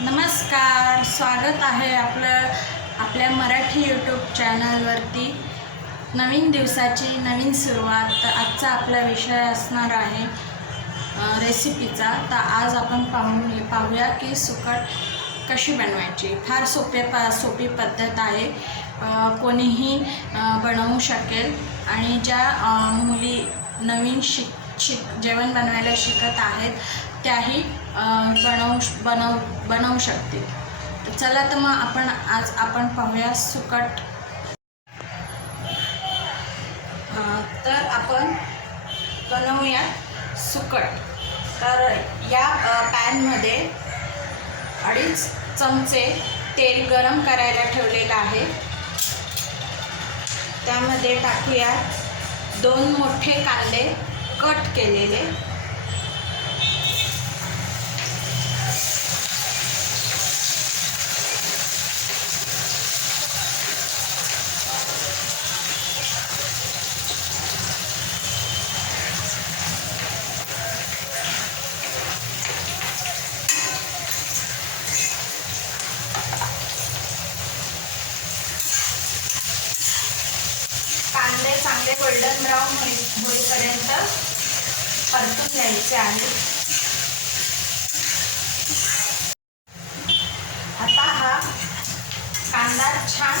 नमस्कार स्वागत आहे आपलं आपल्या मराठी यूट्यूब चॅनलवरती नवीन दिवसाची नवीन सुरुवात तर आजचा आपला विषय असणार आहे रेसिपीचा तर आज आपण पाहू पाहूया की सुकट कशी बनवायची. फार सोपे प सोपी पद्धत आहे. कोणीही बनवू शकेल. आणि ज्या मुली नवीन शिक शिक जेवण बनवायला शिकत आहेत त्याही बनवू बनव बनवू शकतील चला तर मग आपण आज आपण पाहूया सुकट. तर आपण बनवूया सुकट. तर या पॅनमध्ये अडीच चमचे तेल गरम करायला ठेवलेलं आहे. त्यामध्ये टाकूया दोन मोठे कांदे कट केलेले कांदे चांगले गोल्डन ब्राऊन होई होईपर्यंत परतून घ्यायचे आहे. आता हा कांदा छान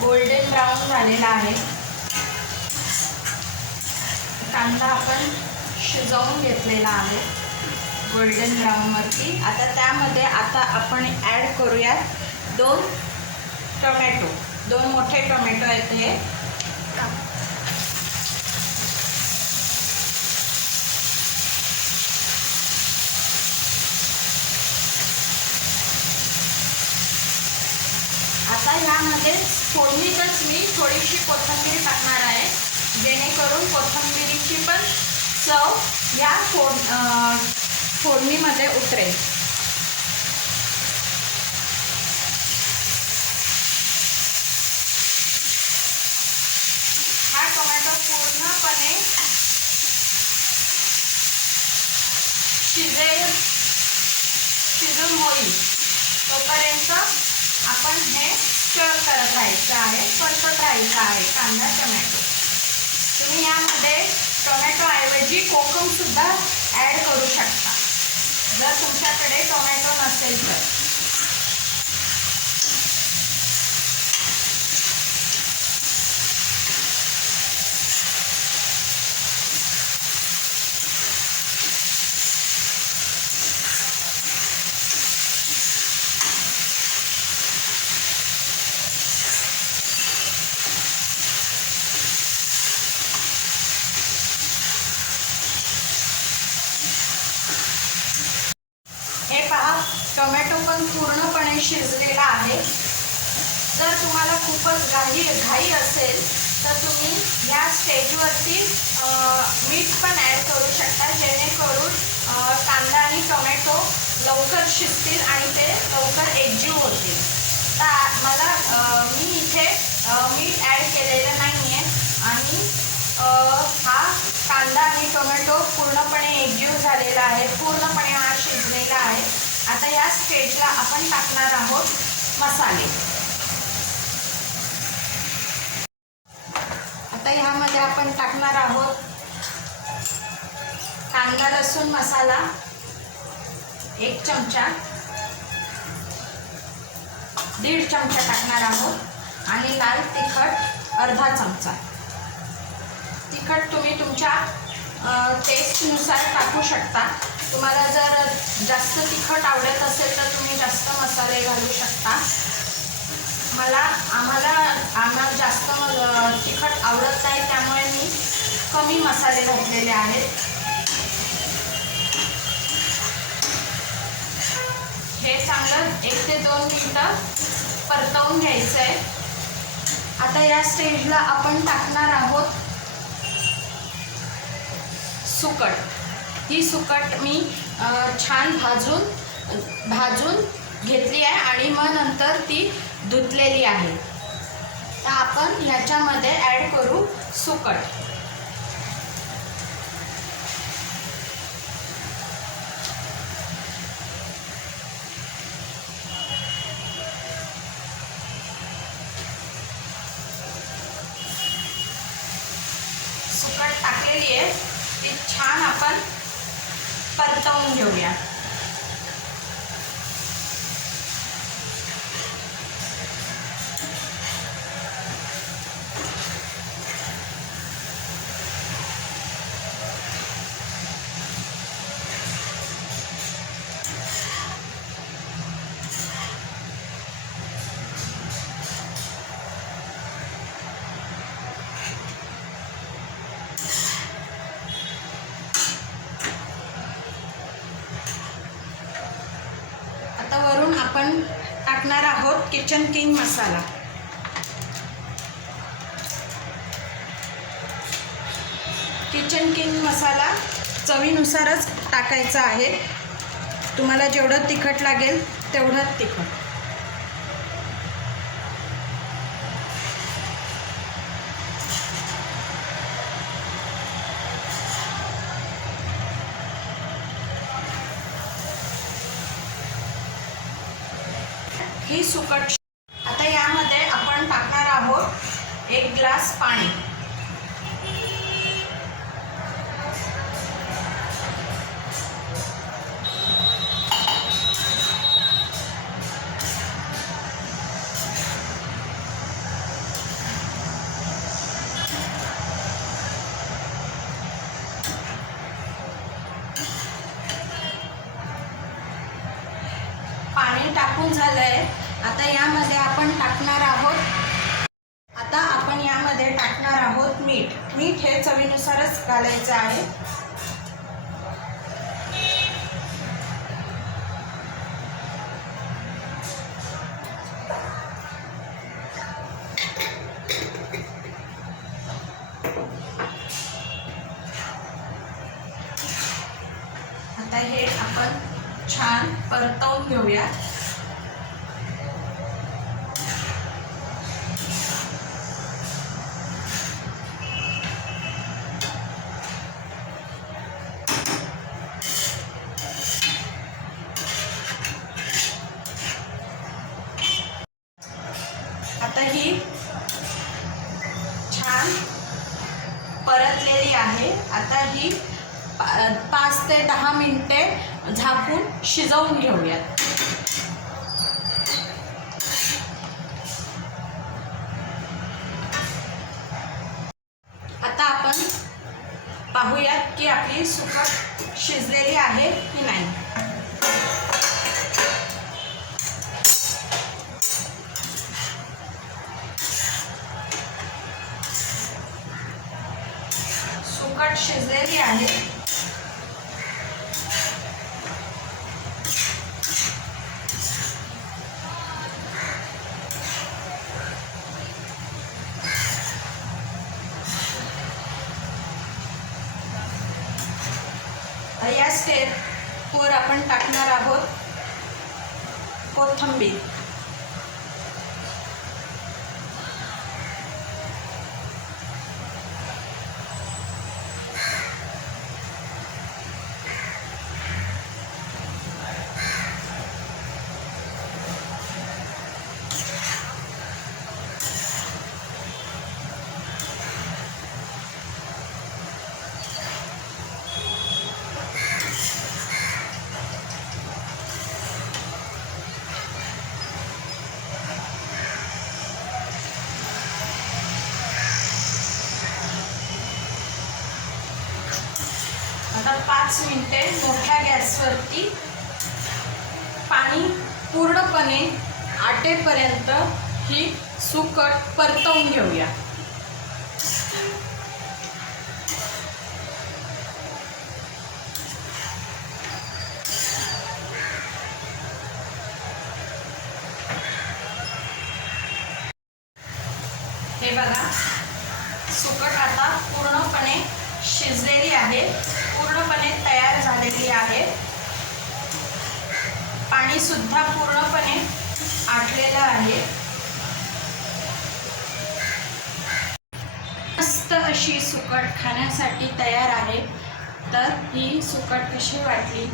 गोल्डन ब्राऊन झालेला आहे. कांदा आपण शिजवून घेतलेला आहे गोल्डन ब्राऊनवरती आता त्यामध्ये आता आपण ॲड करूयात दोन टोमॅटो दोन मोठे टोमॅटो आहेत हे आता ह्यामध्ये फोडणीतच मी थोडीशी कोथिंबीर टाकणार आहे. जेणेकरून कोथिंबीरीची पण चव या फोड फोडणीमध्ये उतरेल. हा टोमॅटो पूर्णपणे शिजेल शिजून होईल. तोपर्यंत आपण हे स्टर करत राहायचं आहे परतत राहायचं आहे कांदा टोमॅटो. तुम्ही यामध्ये टोमॅटोऐवजी कोकमसुद्धा ॲड करू शकता. जर तुमच्याकडे टोमॅटो नसेल तर हे पहा टोमॅटो पण पूर्णपणे शिजलेला आहे. जर तुम्हाला खूपच घाई घाई असेल तर तुम्ही ह्या स्टेजवरती मीठ पण ॲड करू शकता जेणेकरून कांदा आणि टोमॅटो लवकर शिजतील आणि ते लवकर एकजीव होतील. तर मला मी इथे मीठ ॲड केलेलं नाही आहे आणि हा कांदा आणि टोमॅटो पूर्णपणे एकजीव झालेला आहे पूर्णपणे हा शिजलेला आहे. आता या स्टेजला आपण टाकणार आहोत मसाले. आता ह्यामध्ये आपण टाकणार आहोत कांदा लसूण मसाला एक चमचा. दीड चमचा टाकणार आहोत आणि लाल तिखट अर्धा चमचा. तिखट तुम्ही तुमच्या टेस्टनुसार टाकू शकता. तुम्हाला जर जास्त तिखट आवडत असेल तर तुम्ही जास्त मसाले घालू शकता. मला आम्हाला आम्हाला जास्त तिखट आवडत नाही त्यामुळे मी कमी मसाले घातलेले आहेत. हे चांगलं एक ते दोन मिनटं परतवून घ्यायचं आहे आता या स्टेजला आपण टाकणार आहोत. सुकट. ही सुकट मी छान भाजून भाजून घेतली आहे आणि मग नंतर ती धुतलेली आहे. तर आपण ह्याच्यामध्ये ॲड करू सुकट. सुकट टाकलेली आहे. छान आपण परतवून घेऊया. आपण टाकणार आहोत kitchen king masala kitchen king masala चवीनुसारच टाकायचा आहे. तुम्हाला जेवढं तिखट लागेल तेवढंच तिखट. सुकट आता यामध्ये आपण टाकणार आहोत एक ग्लास पाणी. पाणी टाकून झालंय. आता यामध्ये आपण टाकणार आहोत आता आपण यामध्ये टाकणार आहोत मीठ. मीठ हे चवीनुसारच घालायचं आहे. आता हे आपण छान परतवून घेऊया छान परतलेली आहे. आता ही पा- पाच ते दहा मिनिटे झाकून शिजवून घेऊयात. आता आपण पाहूयात की आपली सुकट शिजलेली आहे की नाही. शिजलेली आहे. या स्टेप स्टेपवर आपण टाकणार आहोत कोथंबीर आता पाच मिनिटे मोठ्या गॅसवरती पाणी पूर्णपणे आटेपर्यंत ही सुकट परतवून घेऊया. हे बघा सुकट आता पूर्णपणे शिजलेली आहे. तयार आहे. पाणीसुद्धा पूर्णपणे आटलेलं आहे. मस्त अशी सुकट खाण्यासाठी तयार आहे. तर ही सुकट कशी वाटली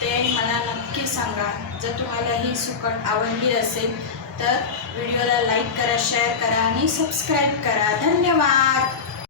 ते मला नक्की सांगा. जर तुम्हाला ही सुकट आवडली असेल तर व्हिडिओला लाईक करा शेअर करा आणि सबस्क्राईब करा. धन्यवाद!